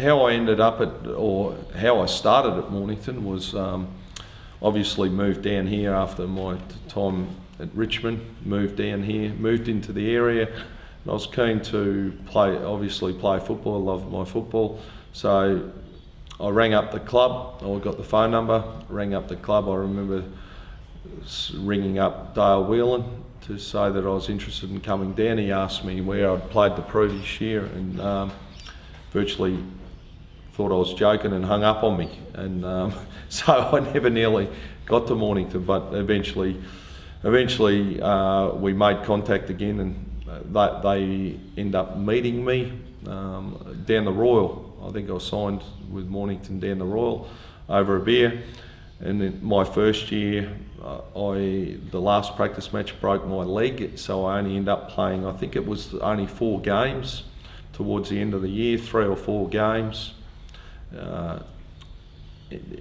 how I ended up or how I started at Mornington was obviously moved down here after my time at Richmond, moved down here, moved into the area, and I was keen to play football. I loved my football, so I rang up the club. I got the phone number, rang up the club. I remember ringing up Dale Whelan to say that I was interested in coming down. He asked me where I'd played the previous year and virtually thought I was joking and hung up on me. And so I never nearly got to Mornington, but eventually we made contact again, and they end up meeting me down the Royal. I think I signed with Mornington down the Royal over a beer. And in my first year, the last practice match broke my leg, so I only ended up playing, I think it was only 4 games towards the end of the year, 3 or 4 games.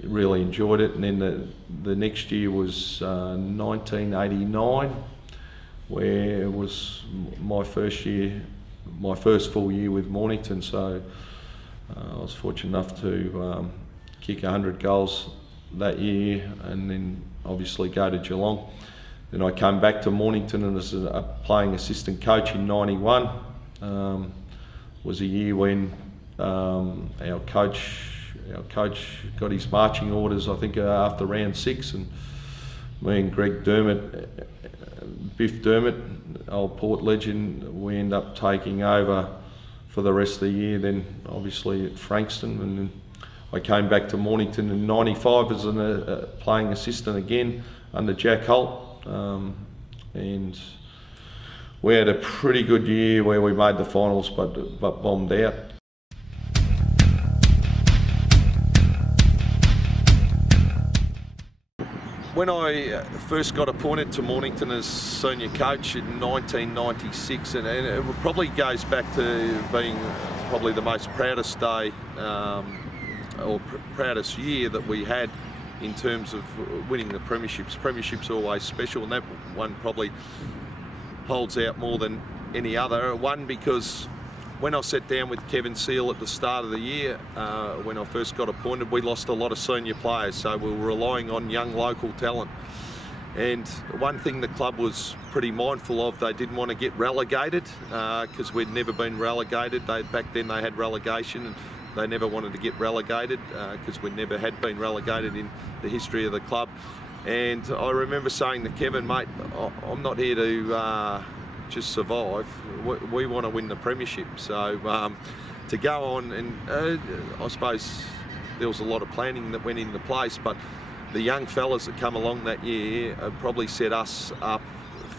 Really enjoyed it, and then the next year was 1989, where it was my first full year with Mornington. So I was fortunate enough to kick 100 goals that year, and then obviously go to Geelong. Then I came back to Mornington and was playing assistant coach in '91. Was a year when our coach got his marching orders, I think, after round 6, and me and Biff Dermott, old Port legend, we end up taking over for the rest of the year. Then obviously at Frankston, and then I came back to Mornington in '95 as playing assistant again under Jack Holt, and we had a pretty good year where we made the finals, but bombed out. When I first got appointed to Mornington as senior coach in 1996, and it probably goes back to being probably the most proudest day or proudest year that we had in terms of winning the premierships. Premierships are always special, and that one probably holds out more than any other. One, because when I sat down with Kevin Seal at the start of the year, when I first got appointed, we lost a lot of senior players, so we were relying on young local talent. And one thing the club was pretty mindful of, they didn't want to get relegated, because we'd never been relegated. Back then they had relegation, and they never wanted to get relegated, because we never had been relegated in the history of the club. And I remember saying to Kevin, mate, I'm not here to just survive. We want to win the premiership. So to go on, and I suppose there was a lot of planning that went into place, but the young fellas that come along that year probably set us up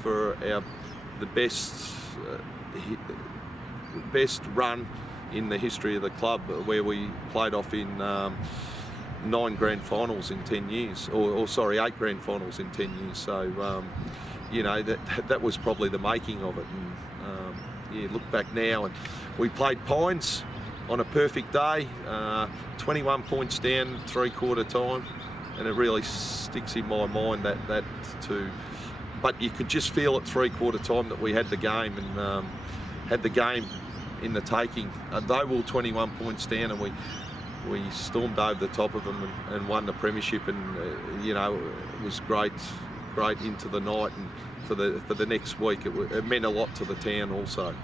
for the best run in the history of the club, where we played off in 9 grand finals in 10 years, or 8 grand finals in 10 years. So that was probably the making of it. And look back now, and we played Pines on a perfect day, 21 points down, 3/4 time, and it really sticks in my mind that too. But you could just feel at 3/4 time that we had the game, and had the game in the taking. They were 21 points down, and we stormed over the top of them and won the premiership. And it was great into the night, and for the next week it meant a lot to the town also.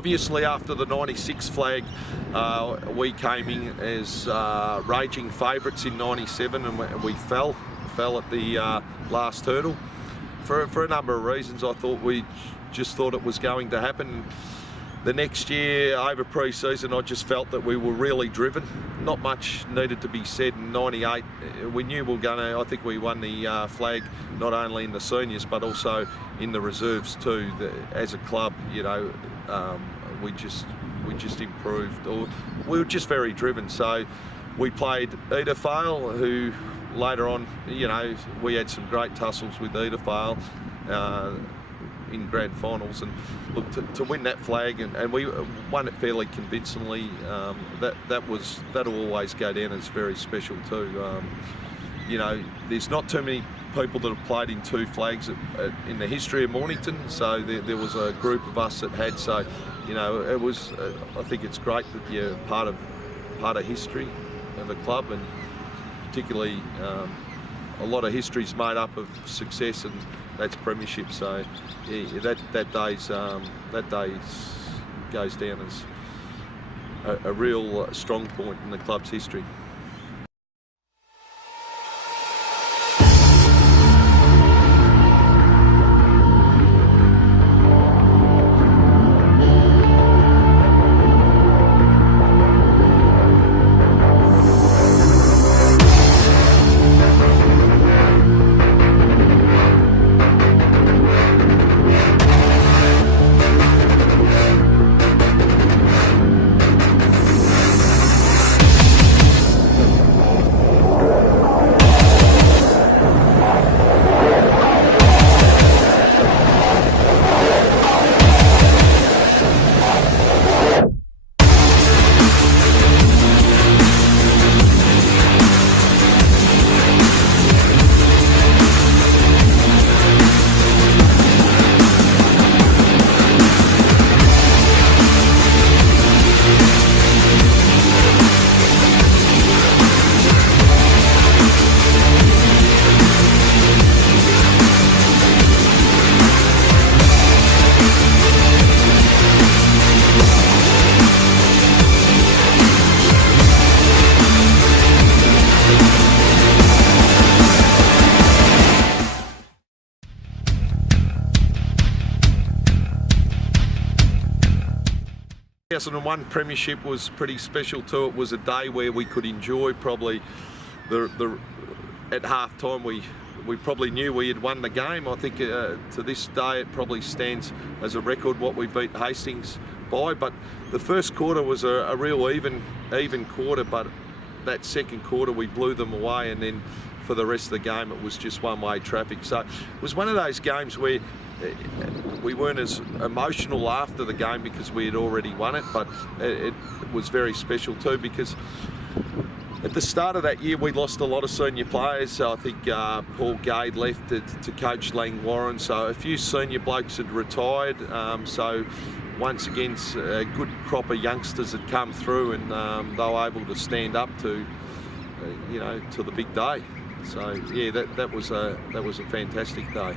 obviously after the 96 flag, we came in as raging favourites in 97, and we fell at the last hurdle for a number of reasons. We just thought it was going to happen. The next year, over pre-season, I just felt that we were really driven. Not much needed to be said in 98. We knew we were going to, I think we won the flag not only in the seniors but also in the reserves too. As a club, you know, we just improved. We were just very driven. So we played Edafale, who later on, you know, we had some great tussles with Edafale in grand finals, and look, to win that flag, and we won it fairly convincingly. That'll always go down as very special too. You know, there's not too many people that have played in two flags in the history of Mornington, so there was a group of us that had. So, you know, it was. I think it's great that you're part of history of the club, and particularly a lot of history's made up of success, and that's premiership. So yeah, that day goes down as a real strong point in the club's history. The 2001 premiership was pretty special too. It was a day where we could enjoy probably at half time we probably knew we had won the game. I think to this day it probably stands as a record what we beat Hastings by, but the first quarter was a real even quarter, but that second quarter we blew them away, and then for the rest of the game it was just one-way traffic. So it was one of those games where we weren't as emotional after the game because we had already won it, but it was very special too, because at the start of that year we lost a lot of senior players. So I think Paul Gade left to coach Lang Warren, so a few senior blokes had retired. So once again a good crop of youngsters had come through, and they were able to stand up to to the big day. So yeah, that was a fantastic day.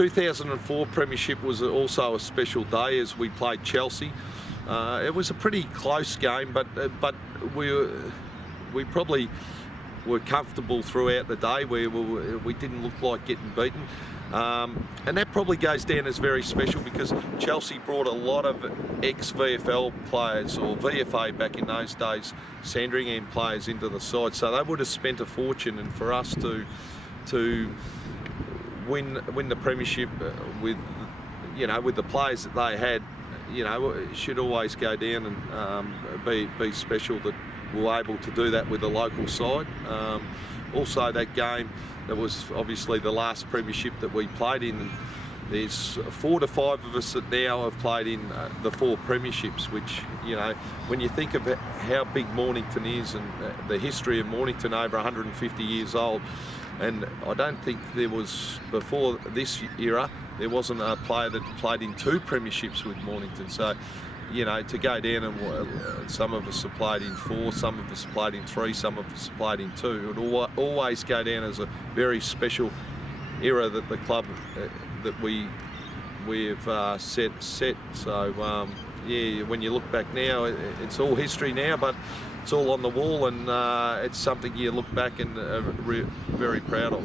2004 premiership was also a special day as we played Chelsea. It was a pretty close game, but we probably were comfortable throughout the day. We didn't look like getting beaten. And that probably goes down as very special because Chelsea brought a lot of ex-VFL players, or VFA back in those days, Sandringham players into the side. So they would have spent a fortune, and for us to win the premiership with the players that they had, it should always go down and be special that we were able to do that with the local side. Also, that game, that was obviously the last premiership that we played in. And there's 4 to 5 of us that now have played in the 4 premierships, which, when you think of how big Mornington is and the history of Mornington, over 150 years old, and I don't think there was, before this era, there wasn't a player that played in 2 premierships with Mornington. So, to go down and some of us have played in 4, some of us played in 3, some of us played in 2. It would always go down as a very special era that the club that we have set. So when you look back now, it's all history now, but it's all on the wall, and it's something you look back and are very proud of.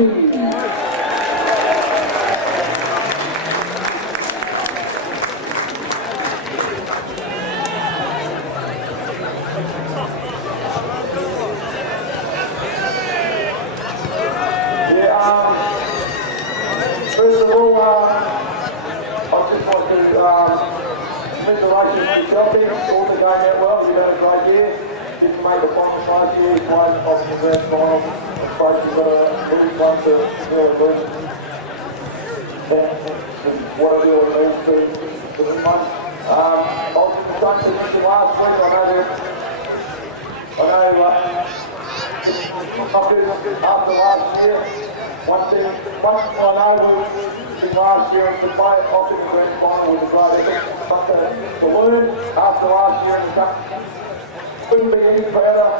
Goosey. First of all, I just want to congratulate myself. All the game out well. You've had a great year. Just made the final last year. Played off the grand final. You've got a really fun to really good. And what I do on these two for this month. I was just going to mention last week. after last year. One thing I know was last year to play it off in the grand final with a great effort. But to learn after last year in the cup, couldn't be any prouder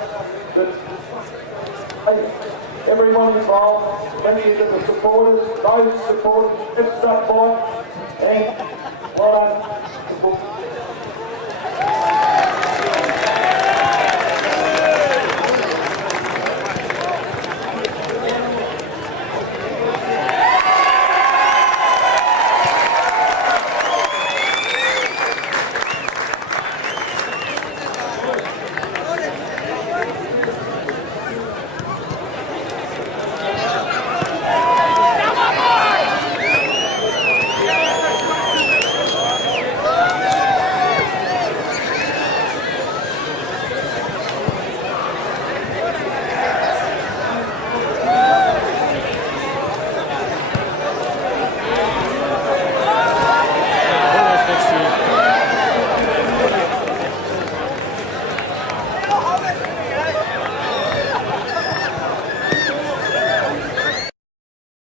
that everyone involved, many of the supporters, those supporters, just stuck by, and well done.